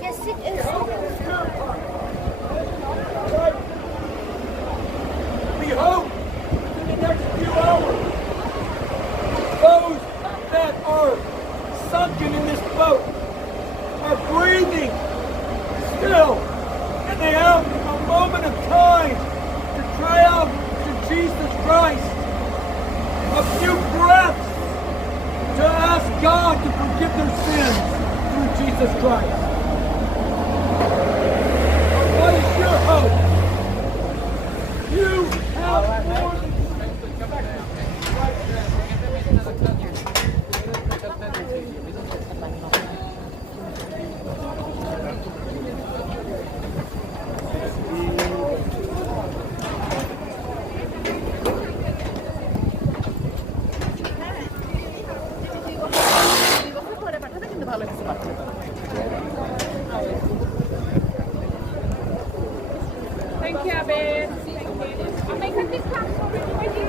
Yes, it is. We hope in the next few hours, those that are sunken in this boat are breathing still, and they have a moment of time to cry out to Jesus Christ, a few breaths to ask God to forgive their sins through Jesus Christ. What is your hope? You have more than Thank you, Abby. Thank you. I'll make a discount for you.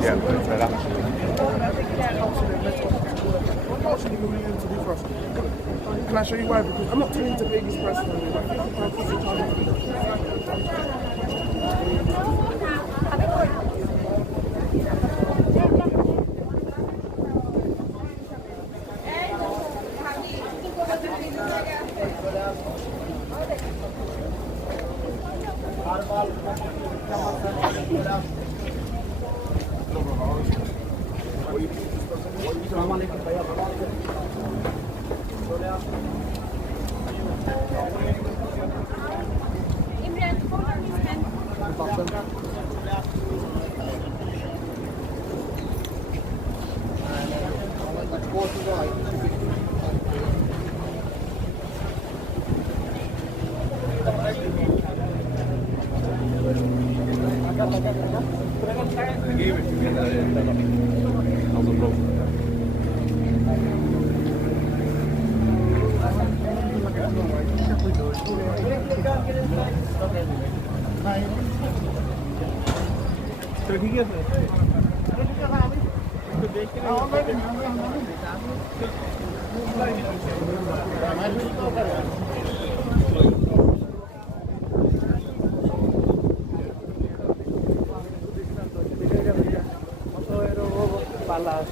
Yeah, that's right up. Can I show you why? Because I'm not telling you to pay this personally. Imran, hold on his hand. Pala